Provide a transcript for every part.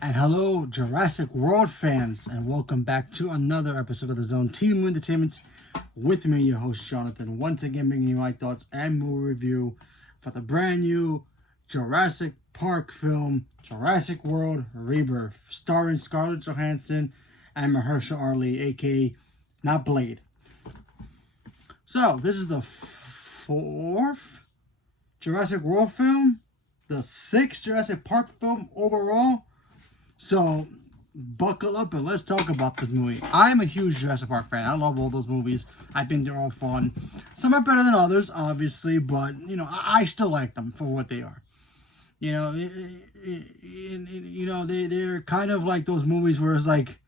And hello, Jurassic World fans, and welcome back to another episode of the Zone Team Entertainment with me, your host Jonathan. Once again, bringing you my thoughts and movie review for the brand new Jurassic Park film, Jurassic World Rebirth, starring Scarlett Johansson and Mahershala Ali, aka not Blade. So, this is the fourth Jurassic World film, the sixth Jurassic Park film overall. So, buckle up and let's talk about this movie. I'm a huge Jurassic Park fan. I love all those movies. I think they're all fun. Some are better than others, obviously, but, I still like them for what they are. They're kind of like those movies where it's like,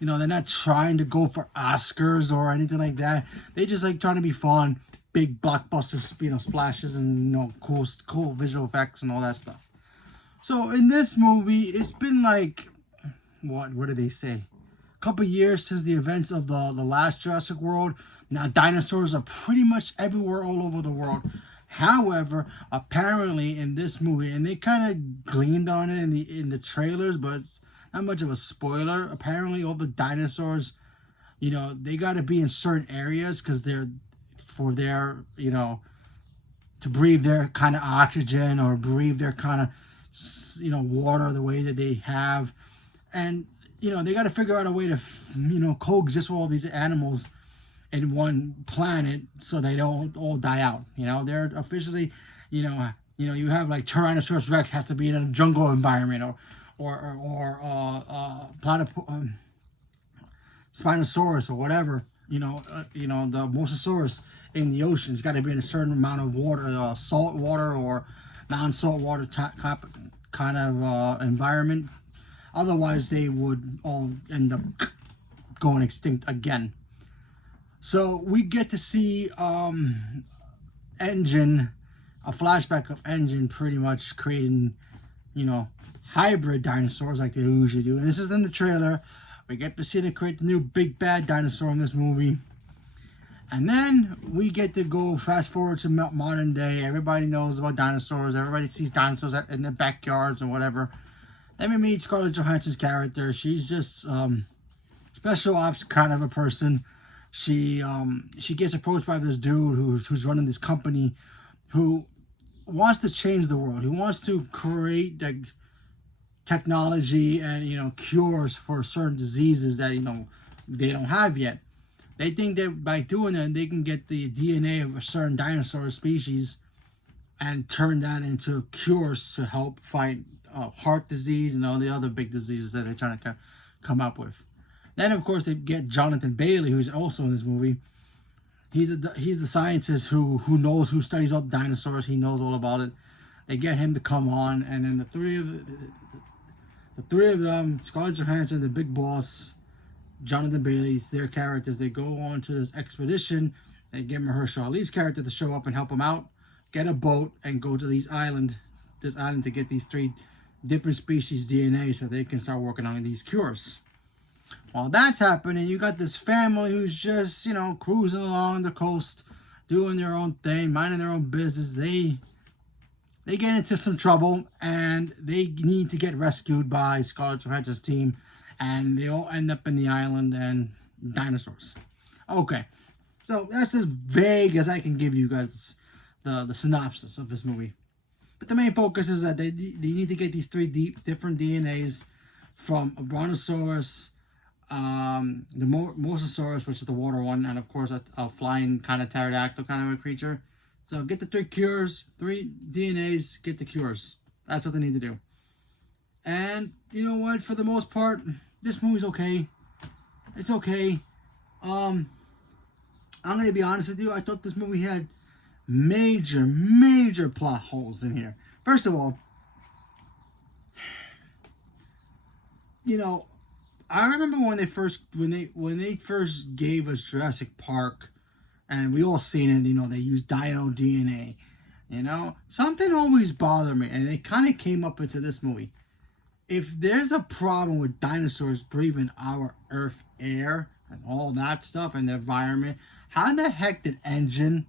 they're not trying to go for Oscars or anything like that. They just like trying to be fun, big blockbuster, splashes and, cool visual effects and all that stuff. So in this movie, it's been like, what did they say? A couple years since the events of the last Jurassic World. Now dinosaurs are pretty much everywhere all over the world. However, apparently in this movie, and they kind of gleaned on it in the trailers, but it's not much of a spoiler. Apparently all the dinosaurs, they got to be in certain areas because they're for their, to breathe their kind of oxygen or breathe their kind of water the way that they have, and they got to figure out a way to coexist with all these animals in one planet so they don't all die out. They're officially, you have like Tyrannosaurus Rex has to be in a jungle environment, or Spinosaurus or whatever, the Mosasaurus in the ocean. It's got to be in a certain amount of water, salt water or non-salt water kind of environment. Otherwise, they would all end up going extinct again. So we get to see Engine, a flashback of Engine pretty much creating, hybrid dinosaurs like they usually do. And this is in the trailer. We get to see them create the new big bad dinosaur in this movie. And then we get to go fast forward to modern day. Everybody knows about dinosaurs. Everybody sees dinosaurs in their backyards or whatever. Then we meet Scarlett Johansson's character. She's just special ops kind of a person. She gets approached by this dude who's running this company, who wants to change the world. He wants to create like technology and cures for certain diseases that they don't have yet. They think that by doing that, they can get the DNA of a certain dinosaur species and turn that into cures to help fight heart disease and all the other big diseases that they're trying to come up with. Then, of course, they get Jonathan Bailey, who's also in this movie. He's the scientist who studies all the dinosaurs. He knows all about it. They get him to come on, and then the three of them, Scarlett Johansson, the big boss, Jonathan Bailey's, their characters, they go on to this expedition. They get Mahershala Ali's character to show up and help them out, get a boat, and go to this island to get these three different species DNA so they can start working on these cures. While that's happening, you got this family who's just, cruising along the coast, doing their own thing, minding their own business. They get into some trouble, and they need to get rescued by Scarlett Johansson's team. And they all end up in the island and dinosaurs. Okay, so that's as vague as I can give you guys the synopsis of this movie. But the main focus is that they need to get these three different DNAs from a Brontosaurus, the Mosasaurus, which is the water one, and of course a flying kind of pterodactyl kind of a creature. So get the three DNAs, get the cures. That's what they need to do. And you know what? For the most part, this movie's okay. It's okay. I'm gonna be honest with you. I thought this movie had major plot holes in here. First of all, I remember when they first gave us Jurassic Park, and we all seen it. They used dino DNA. Something always bothered me, and it kind of came up into this movie. If there's a problem with dinosaurs breathing our Earth air and all that stuff and the environment, how the heck did Engine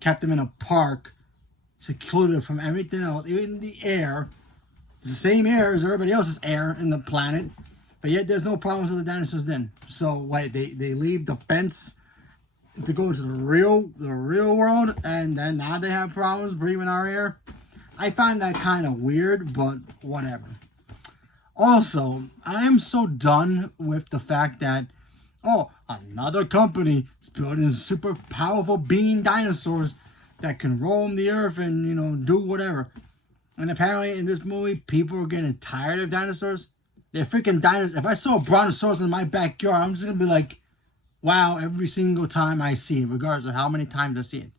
kept them in a park, secluded from everything else, even the air, It's the same air as everybody else's air in the planet, but yet there's no problems with the dinosaurs then. So wait, they leave the fence to go into the real world, and then now they have problems breathing our air. I find that kind of weird, but whatever. Also, I am so done with the fact that, oh, another company is building super powerful being dinosaurs that can roam the earth and, you know, do whatever. And apparently in this movie, people are getting tired of dinosaurs. They're freaking dinosaurs. If I saw a brontosaurus in my backyard, I'm just going to be like, wow, every single time I see it, regardless of how many times I see it.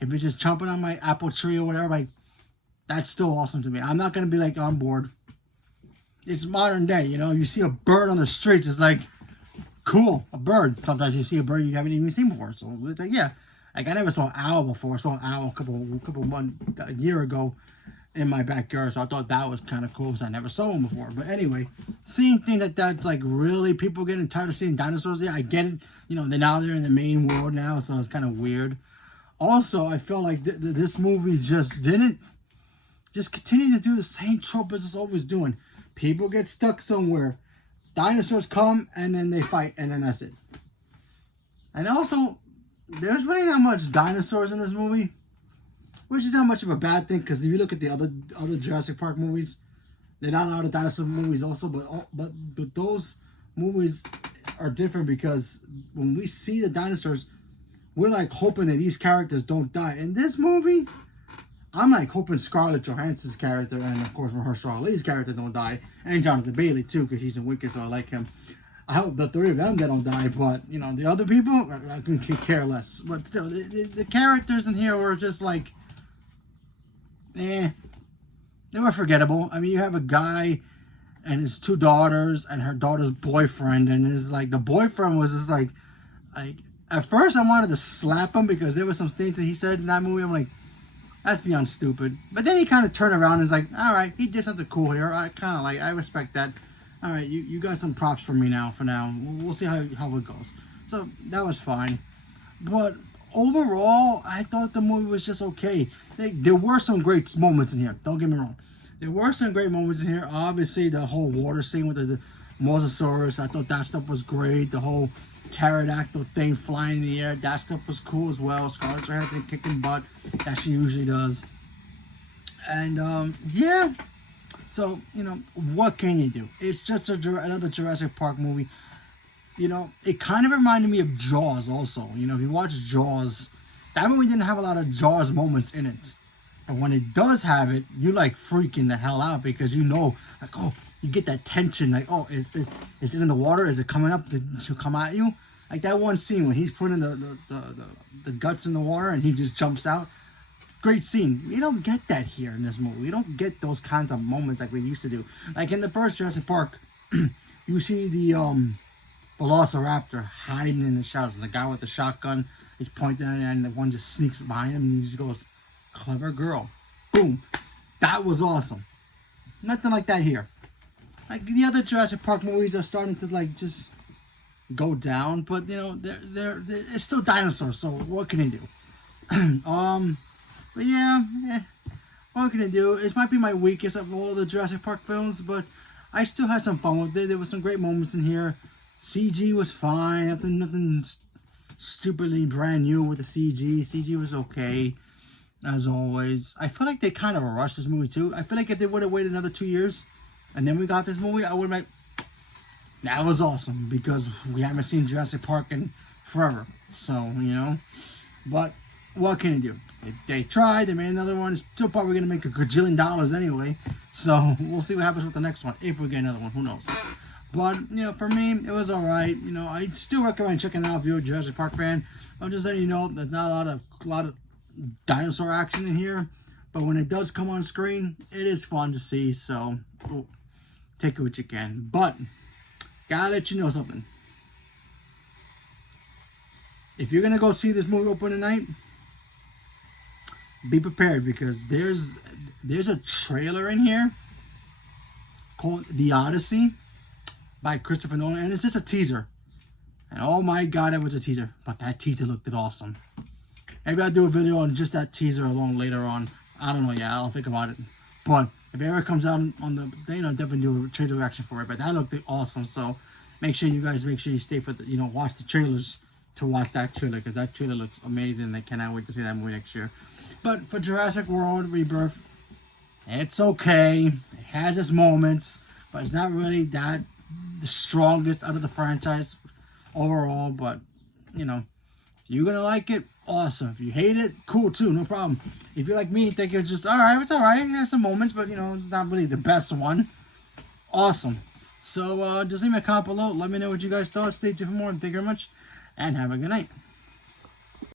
If it's just chomping on my apple tree or whatever, like, that's still awesome to me. I'm not going to be like on board. It's modern day, you know. You see a bird on the streets, it's like, cool, a bird. Sometimes you see a bird you haven't even seen before. So it's like, yeah. Like, I never saw an owl before. I saw an owl a year ago in my backyard. So I thought that was kind of cool because I never saw one before. But anyway, seeing things like that's like really people getting tired of seeing dinosaurs. Yeah, I get it. You know, they're in the main world now, so it's kind of weird. Also, I feel like this movie just continue to do the same trope as it's always doing. People get stuck somewhere. Dinosaurs come, and then they fight, and then that's it. And also, there's really not much dinosaurs in this movie, which is not much of a bad thing, because if you look at the other Jurassic Park movies, they're not a lot of dinosaur movies also, but those movies are different, because when we see the dinosaurs, we're like hoping that these characters don't die. In this movie, I'm like hoping Scarlett Johansson's character and of course Mahershala Ali's character don't die, and Jonathan Bailey too, because he's in Wicked, so I like him. I hope the three of them they don't die, but you know the other people I can care less. But still, the characters in here were just like, they were forgettable. I mean, you have a guy and his two daughters and her daughter's boyfriend, and it's like the boyfriend was just like at first I wanted to slap him because there was some things that he said in that movie. I'm like, that's beyond stupid. But then he kind of turned around and was like, all right, he did something cool here. I respect that. All right, you got some props for me now, for now. We'll see how it goes. So that was fine. But overall, I thought the movie was just okay. There were some great moments in here. Don't get me wrong. There were some great moments in here. Obviously, the whole water scene with the Mosasaurus, I thought that stuff was great. The whole pterodactyl thing flying in the air, that stuff was cool as well. Scarlett Johansson kicking butt, that she usually does. And yeah, so you know, what can you do? It's just another Jurassic Park movie. You know, it kind of reminded me of Jaws also. You know, if you watch Jaws, that movie didn't have a lot of Jaws moments in it, and when it does have it, you like freaking the hell out, because you know, like, oh, you get that tension, like, oh, is it in the water? Is it coming up to come at you? Like that one scene when he's putting the guts in the water and he just jumps out. Great scene. You don't get that here in this movie. You don't get those kinds of moments like we used to do. Like in the first Jurassic Park, you see the Velociraptor hiding in the shadows, and the guy with the shotgun is pointing at it, and the one just sneaks behind him and he just goes, "Clever girl." Boom. That was awesome. Nothing like that here. Like the other Jurassic Park movies are starting to like just go down, but you know they're it's still dinosaurs, so what can you do? But yeah, what can you do? It might be my weakest of all the Jurassic Park films, but I still had some fun with it. There were some great moments in here. CG was fine. Nothing stupidly brand new with the CG. CG was okay, as always. I feel like they kind of rushed this movie too. I feel like if they would have waited another 2 years and then we got this movie, I would have been like, that was awesome, because we haven't seen Jurassic Park in forever. So, you know, but what can you do? They tried, they made another one. It's still probably going to make $1 gajillion anyway. So we'll see what happens with the next one, if we get another one, who knows. But, you know, for me, it was alright. You know, I still recommend checking it out if you're a Jurassic Park fan. I'm just letting you know, there's not a lot of dinosaur action in here. But when it does come on screen, it is fun to see. So, well, take it what you can. But, gotta let you know something. If you're gonna go see this movie open tonight, be prepared, because there's a trailer in here called The Odyssey by Christopher Nolan, and it's just a teaser. And oh my god, it was a teaser, but that teaser looked awesome. Maybe I'll do a video on just that teaser alone later on. I don't know, yeah, I'll think about it. But If it ever comes out on the, definitely do a trailer reaction for it. But that looked awesome. So make sure you stay for the, watch the trailers to watch that trailer, because that trailer looks amazing. I cannot wait to see that movie next year. But for Jurassic World Rebirth, it's okay. It has its moments, but it's not really the strongest out of the franchise overall. But if you're gonna like it, awesome. If you hate it, cool too, no problem. If you're like me, think it's just alright, it's alright. It has some moments, but not really the best one. Awesome. So just leave me a comment below. Let me know what you guys thought. Stay tuned for more, and thank you very much, and have a good night.